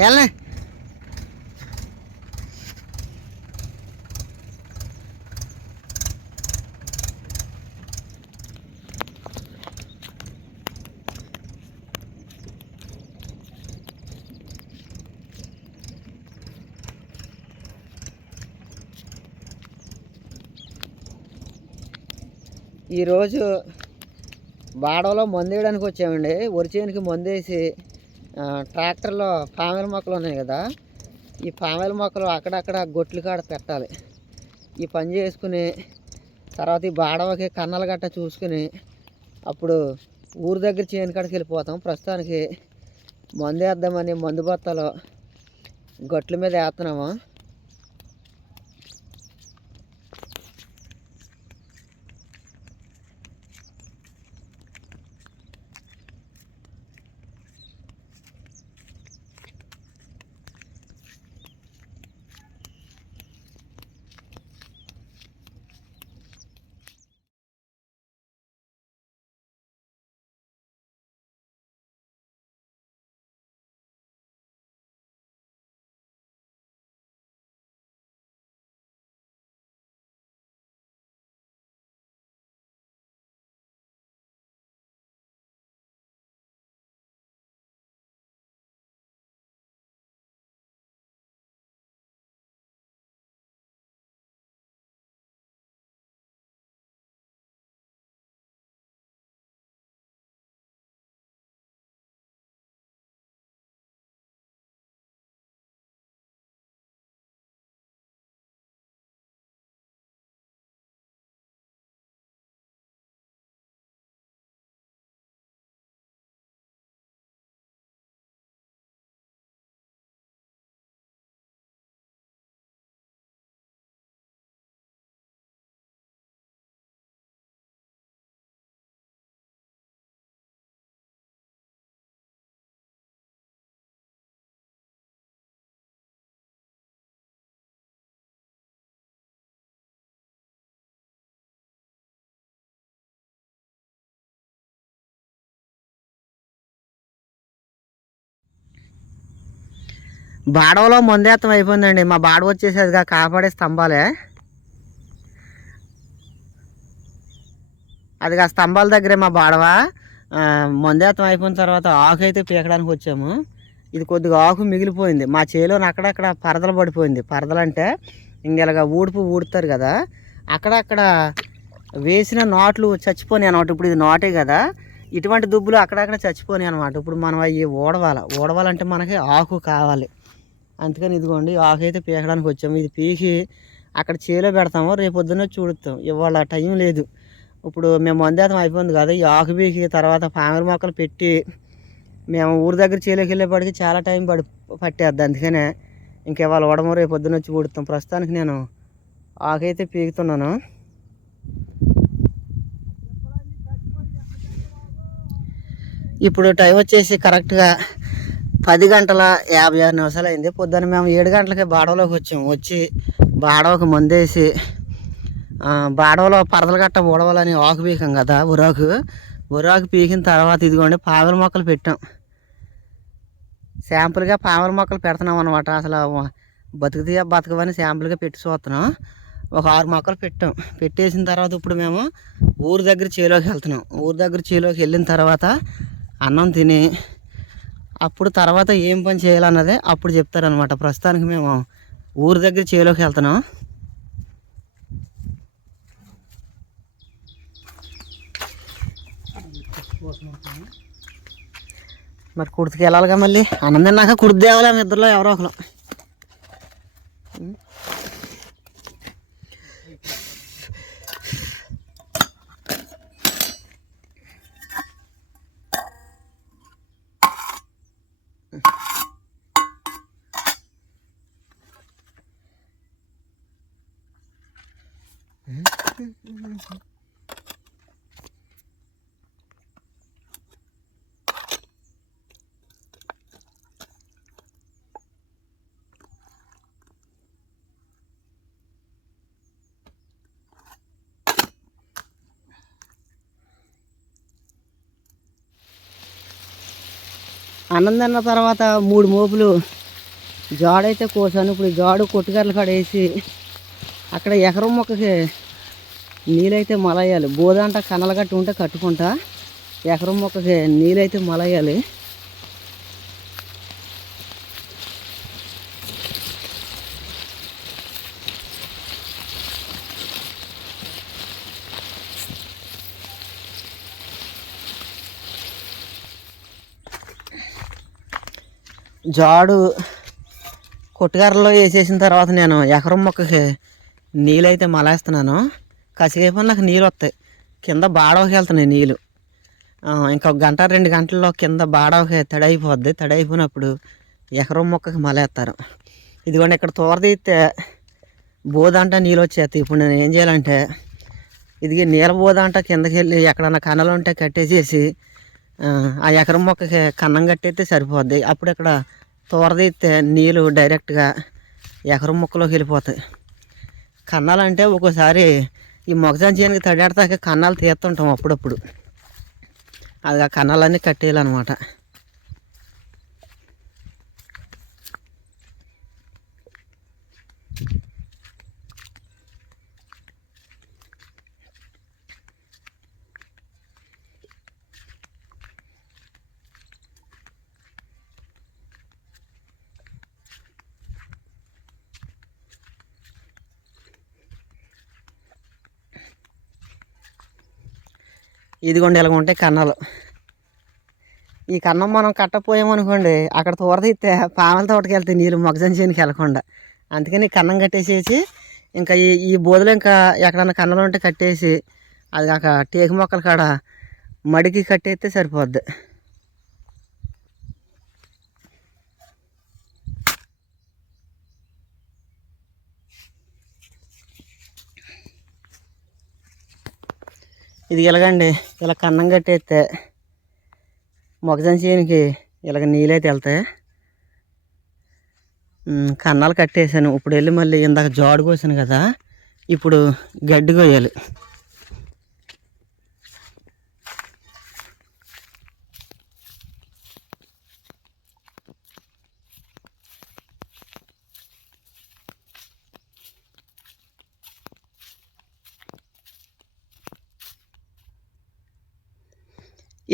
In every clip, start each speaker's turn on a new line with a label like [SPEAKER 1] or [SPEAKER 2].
[SPEAKER 1] వెళ్ళనే. ఈరోజు బాడవలో మందు వేయడానికి వచ్చామండి. వరి చేనుకి మందు వేసి ట్రాక్టర్లో పామెల మొక్కలు ఉన్నాయి కదా. ఈ పామెల మొక్కలు అక్కడక్కడ గొట్లు కాడ పెట్టాలి. ఈ పని చేసుకుని తర్వాత ఈ బాడవకి కన్నలు గట్ట చూసుకుని అప్పుడు ఊరి దగ్గర చేను కాడికి వెళ్ళిపోతాం. ప్రస్తుతానికి మందు వేద్దామని మందు బత్తాలో గట్ల మీద వేస్తున్నాము. బాడవలో మందేత్తం అయిపోయిందండి. మా బాడ వచ్చేసేదిగా కాపాడే స్తంభాలే. అది ఆ స్తంభాల దగ్గరే మా బాడవ. మందేత్తం అయిపోయిన తర్వాత ఆకు అయితే పీకడానికి వచ్చాము. ఇది కొద్దిగా ఆకు మిగిలిపోయింది. మా చేలోని అక్కడక్కడ పరదలు పడిపోయింది. పరదలు అంటే ఇంక ఊడుపు ఊడుతారు కదా. అక్కడక్కడ వేసిన నాట్లు చచ్చిపోయినాయి అనమాట ఇప్పుడు ఇది నాటే కదా. ఇటువంటి దుబ్బులు అక్కడక్కడ చచ్చిపోయినాయి అనమాట ఇప్పుడు మనం అవి ఊడవాలి? ఓడవాలంటే మనకి ఆకు కావాలి. అందుకని ఇదిగోండి ఆకైతే పీకడానికి వచ్చాము. ఇది పీకి అక్కడ చేలో పెడతాము రేపు పొద్దున్న చూడుతాం. ఇవాళ టైం లేదు. ఇప్పుడు మేము మందేతం అయిపోయింది కదా ఈ ఆకు పీకి తర్వాత పామర మొక్కలు పెట్టి మేము ఊరి దగ్గర చేలోకి వెళ్ళేప్పటికి చాలా టైం పడి పట్టేద్ది. అందుకనే ఇంకా ఇవాళ ఉడమ రేపు పొద్దున్న వచ్చి ఊడుతాం ప్రస్తుతానికి నేను ఆకైతే పీకుతున్నాను. ఇప్పుడు టైం వచ్చేసి కరెక్ట్గా పది గంటల యాభై ఆరు నిమిషాలు అయింది. పొద్దున్న మేము ఏడు గంటలకి బాడవలోకి వచ్చాము వచ్చి బాడవకు మందేసి బాడవలో పరదలు గట్ట ఊడవాలని ఆకు పీకాం కదా ఉరాకు. ఉరాకు పీకిన తర్వాత ఇదిగోండి పావల మొక్కలు పెట్టాం. శాంపుల్గా పావల మొక్కలు పెడుతున్నాం అనమాట అసలు బతుకుతాయా బతకవని శాంపుల్గా పెట్టి చూస్తున్నాం. ఒక ఆరు మొక్కలు పెట్టాం. పెట్టేసిన తర్వాత ఇప్పుడు మేము ఊరి దగ్గర చేలోకి వెళ్తున్నాం. ఊరి దగ్గర చేలోకి వెళ్ళిన తర్వాత అన్నం తిని అప్పుడు తర్వాత ఏం పని చేయాలన్నదే అప్పుడు చెప్తారనమాట ప్రస్తుతానికి మేము ఊరి దగ్గర చేలోకి వెళ్తున్నాం. మరి కుర్తికి వెళ్ళాలిగా మళ్ళీ? ఆనందం నాక కుర్తి తేవాలి మీ ఇద్దరులో ఎవరో ఒకరు. అన్నం తర్వాత మూడు మోపులు జాడైతే కోసాను. ఇప్పుడు జాడు కొట్టుకర్ల కాడ వేసి అక్కడ ఎకరం మొక్కకి నీళ్ళైతే మలయ్యాలి బోదంట కనలు కట్టి ఉంటే కట్టుకుంటా. ఎకరం మొక్కకి నీళ్ళైతే మలయ్యాలి జాడు కొట్టుగారలో వేసేసిన తర్వాత నేను ఎకరం మొక్కకి నీళ్ళైతే మలేస్తున్నాను. కసిగైపు నాకు నీళ్ళు వస్తాయి. కింద బాడవకి వెళ్తున్నాయి నీళ్ళు. ఇంకా గంట రెండు గంటల్లో కింద బాడవకి తడి అయిపోద్ది తడి అయిపోయినప్పుడు ఎకరం మొక్కకి మలేస్తారు. ఇదిగోండి ఇక్కడ తోరదీస్తే బోదంట నీళ్ళు వచ్చేస్తాయి. ఇప్పుడు నేను ఏం చేయాలంటే ఇది నీళ్ళ బోదంట కిందకి వెళ్ళి ఎక్కడన్నా కన్నలు ఉంటే కట్టేసేసి ఆ, ఆ ఎకరం మొక్కకి కన్నం కట్టేస్తే సరిపోద్ది. అప్పుడు ఇక్కడ తోరదీస్తే నీళ్ళు డైరెక్ట్గా ఎకరం ముక్కలోకి వెళ్ళిపోతాయి. కన్నాలంటే ఒక్కోసారి ఈ మొగజాన్ చేయడానికి తడాడతాక కన్నాలు తీస్తుంటాం అప్పుడప్పుడు. అది ఆ కన్నాలన్నీ కట్టేయాలన్నమాట. ఇదిగోండి ఇలాగ ఉంటాయి కన్నాలు. ఈ కన్నం మనం కట్టపోయామనుకోండి అక్కడ తోరదీస్తే పామల తోటకి వెళ్తే నీళ్ళు మొగజన్ చేయనికి వెళ్ళకుండా. అందుకని కన్నం కట్టేసేసి ఇంకా ఈ ఈ బోధలు ఇంకా ఎక్కడన్నా కన్నలు ఉంటే కట్టేసి అది కాక టేకు మొక్కలు కాడ మడికి కట్టేస్తే సరిపోద్ది. ఇది ఇలాగండి. ఇలా కన్నం కట్టేస్తే మొగజన చేయనికి ఇలాగ నీళ్ళైతే వెళ్తాయి. కన్నాలు కట్టేసాను ఇప్పుడు వెళ్ళి మళ్ళీ ఇందాక జాడు కోసాను కదా. ఇప్పుడు గడ్డి కోయాలి.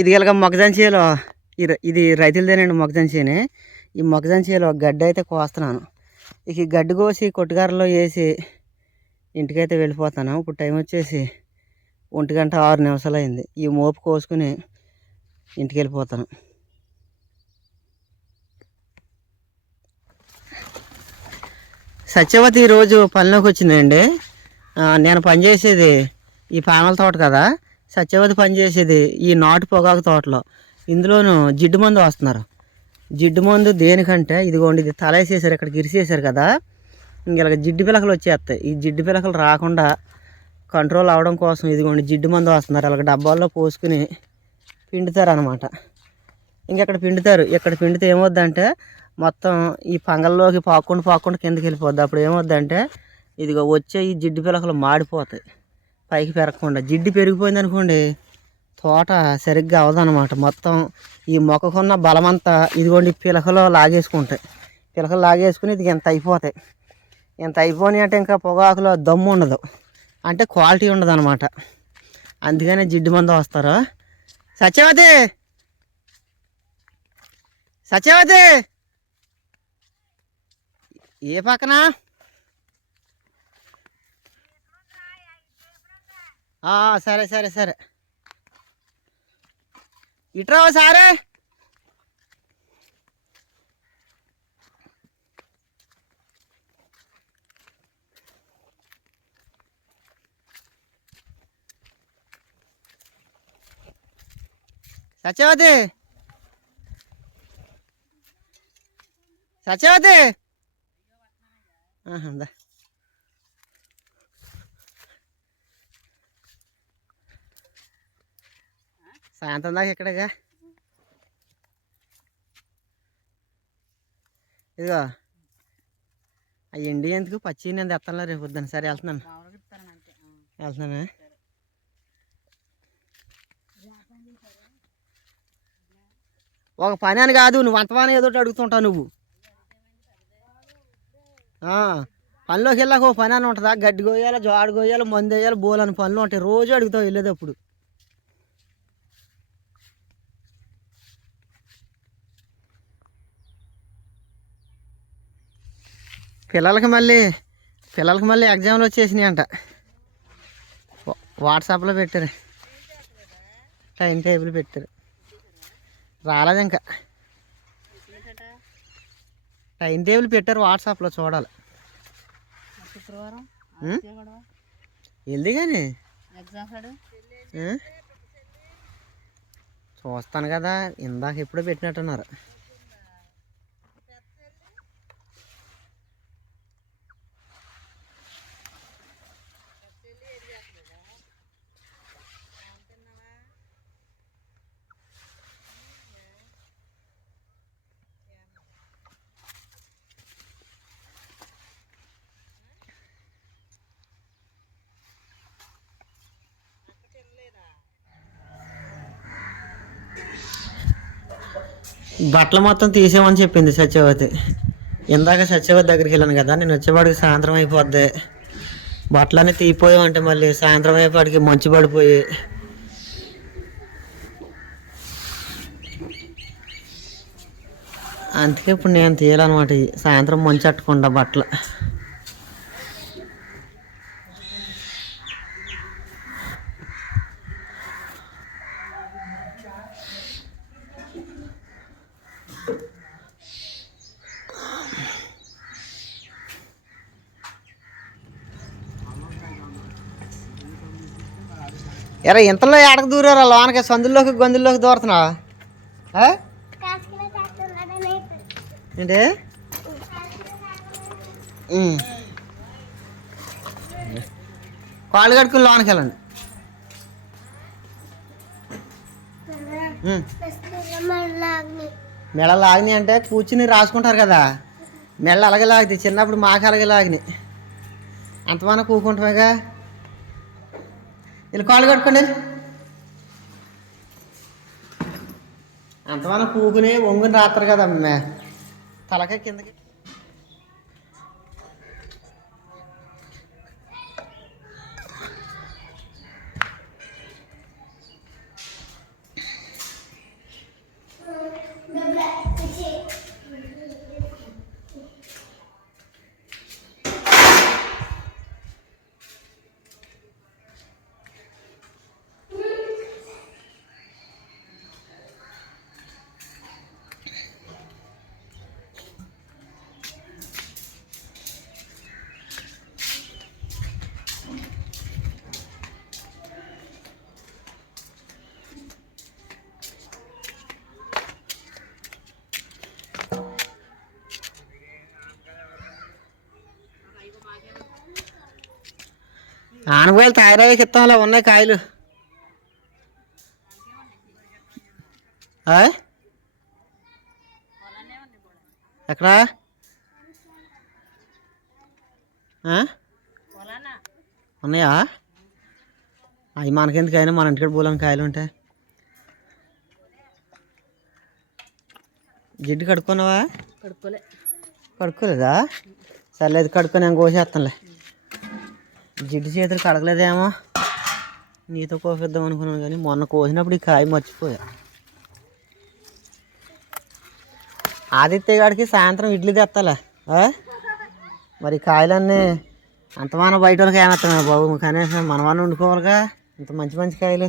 [SPEAKER 1] ఇది ఇలాగ మొగజాన్ చేలో ఇది రైతులదేనండి మొగజాన్ చేనే. ఈ మొగజాన్ చేలో అయితే కోస్తున్నాను. ఇక ఈ గడ్డి కోసి కొట్టుగారలో వేసి ఇంటికైతే వెళ్ళిపోతాను. ఇప్పుడు టైం వచ్చేసి ఒంటి గంట ఆరు నిమిషాలు అయింది. ఈ మోపు కోసుకుని ఇంటికి వెళ్ళిపోతాను సత్యవతి ఈరోజు పనిలోకి వచ్చిందండి. నేను పనిచేసేది ఈ పామల తోట కదా. సత్యవతి పనిచేసేది ఈ నాటు పొగాకు తోటలో. ఇందులోనూ జిడ్డు మందు వస్తున్నారు. జిడ్డు మందు దేనికంటే ఇదిగోండి ఇది తల వేసేసారు ఇక్కడ ఇరిసేసారు కదా. ఇంక ఇలాగ జిడ్డు పిలకలు వచ్చేస్తాయి. ఈ జిడ్డు పిలకలు రాకుండా కంట్రోల్ అవడం కోసం ఇదిగోండి జిడ్డు మందు వస్తున్నారు. అలాగ డబ్బాల్లో పోసుకుని పిండుతారు అనమాట ఇంకెక్కడ పిండుతారు. ఇక్కడ పిండితే ఏమొద్దంటే మొత్తం ఈ పంగల్లోకి పాక్కుండా పాక్కుండా కిందకి వెళ్ళిపోద్ది. అప్పుడు ఏమొద్దంటే ఇదిగో వచ్చే ఈ జిడ్డు పిలకలు మాడిపోతాయి. పైకి పెరగకుండా జిడ్డు పెరిగిపోయింది అనుకోండి తోట సరిగ్గా అవదనమాట మొత్తం ఈ మొక్కకున్న బలమంతా ఇదిగోండి పిలకలో లాగేసుకుంటాయి. పిలకలు లాగేసుకుని ఇది ఎంత అయిపోతాయి. ఎంత అయిపోయినాయి అంటే ఇంకా పొగాకులో దమ్ము ఉండదు. అంటే క్వాలిటీ ఉండదు అనమాట అందుకనే జిడ్డు మంది వస్తారు. సత్యవతి! సత్యవతి! ఏ పక్కన? సరే సరే సరే. ఇట్రా సారే? సత్యవతి? సత్యవతి? ఆహా, సాయంత్రం దాకా ఇక్కడేగా. ఇదిగో ఆ ఎండి ఎందుకు? పచ్చి నేను తెస్తాను రేపు వద్దాను సరే వెళ్తున్నాను. వెళ్తున్నానా? ఒక పని అని కాదు నువ్వు అంత పని ఏదో అడుగుతుంటావు నువ్వు. పనిలోకి వెళ్ళాక ఓ పని అని ఉంటుందా? గడ్డి కొయ్యాలి జాడు కొయ్యాలి మందు వేయాలి బోల్ అని పనులు ఉంటాయి. రోజు అడుగుతావు వెళ్ళేటప్పుడు. పిల్లలకి మళ్ళీ పిల్లలకి మళ్ళీ ఎగ్జామ్లు వచ్చేసినాయి అంట. వాట్సాప్లో పెట్టారు. టైం టేబుల్ పెట్టారు. రాలేదు ఇంకా. టైం టేబుల్ పెట్టారు వాట్సాప్లో చూడాలి? వెళ్ది కానీ? చూస్తాను కదా ఇందాక ఎప్పుడో పెట్టినట్టున్నారు. బట్టలు మొత్తం తీసేమని చెప్పింది సత్యవతి. ఇందాక సత్యవతి దగ్గరికి వెళ్ళాను కదా నేను వచ్చేవాడికి సాయంత్రం అయిపోద్ది. బట్టలన్నీ తీపోయామంటే మళ్ళీ సాయంత్రం అయ్యేపాటికి మంచు పడిపోయి. అందుకే ఇప్పుడు నేను తీయాలన్నమాట సాయంత్రం మంచు అట్టకుండా బట్టలు. ఎరా ఇంతలో ఎడకు దూరారా? లోనకి సందుల్లోకి గొంతుల్లోకి దూరుతున్నావా? ఏంటి? కాళ్ళు కట్టుకుని లోనకి వెళ్ళండి. మెడ లాగినాయి అంటే కూర్చుని రాసుకుంటారు కదా. మెడ అలాగే లాగితే చిన్నప్పుడు మాకు అలాగే లాగినాయి. అంతమాన కూకుంటామేగా వీళ్ళు కాళ్ళు కట్టుకోండి. అంతమాన పూకుని వంగుని రాస్తారు కదా మే తలకాయ కిందకి ఆనపకాయలు తాయిరాయికి ఇస్తాంలో ఉన్నాయి కాయలు? ఎక్కడా? ఉన్నాయా? అవి మనకెందుకైనా మన ఇంటికి పూలని కాయలు ఉంటాయి జిడ్డు కడుక్కున్నావా?
[SPEAKER 2] కడుక్కోలే.
[SPEAKER 1] కడుక్కోలేదా? సర్లేదు కడుక్కొని కోసేస్తానులే జిడ్డు చేతులు కడగలేదేమో నీతో కోసేద్దాం అనుకున్నాను కానీ మొన్న కోసినప్పుడు ఈ కాయ మర్చిపోయా. ఆదిత్య గారికి సాయంత్రం ఇడ్లీ తెత్తాలే. మరి కాయలన్నీ అంతమాన బయట వాళ్ళకి ఏమేస్తామే బాబు? కనీసం మనమన్నా వండుకోవాలిగా. ఇంత మంచి మంచి కాయలు.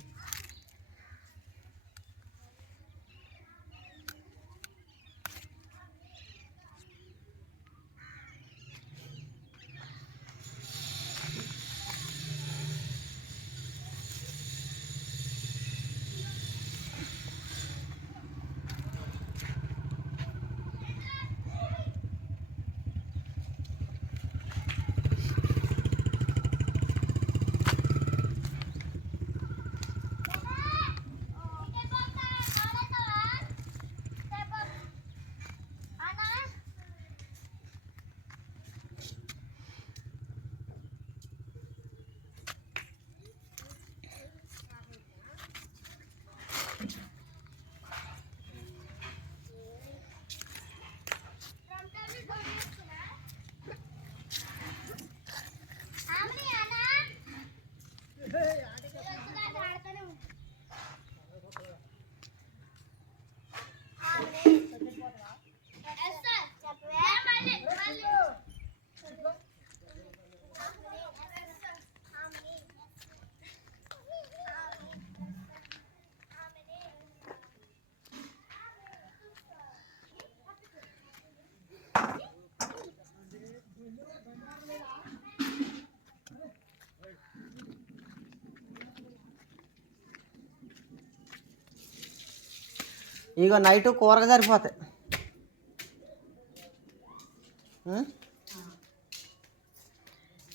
[SPEAKER 1] ఇగో నైట్ కూరగా సరిపోతాయి.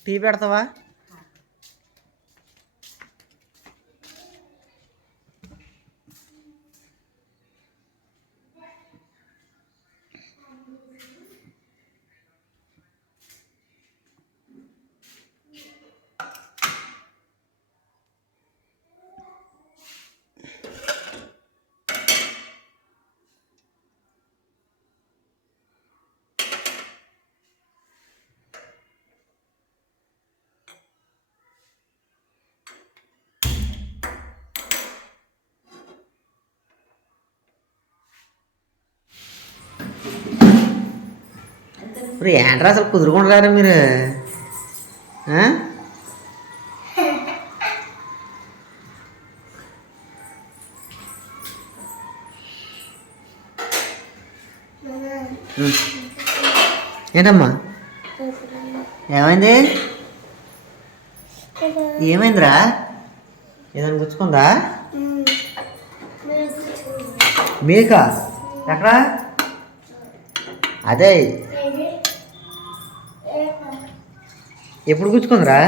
[SPEAKER 1] టీ పెడతావా? ఇప్పుడు ఏంట్రా అసలు కుదురుకుంటారా మీరు? ఏంటమ్మా? ఏమైంది? ఏమైందిరా? ఏదైనా గుచ్చుకుందా? మీకా? ఎక్కడా? అదే ఎప్పుడు గుచ్చుకుందిరా?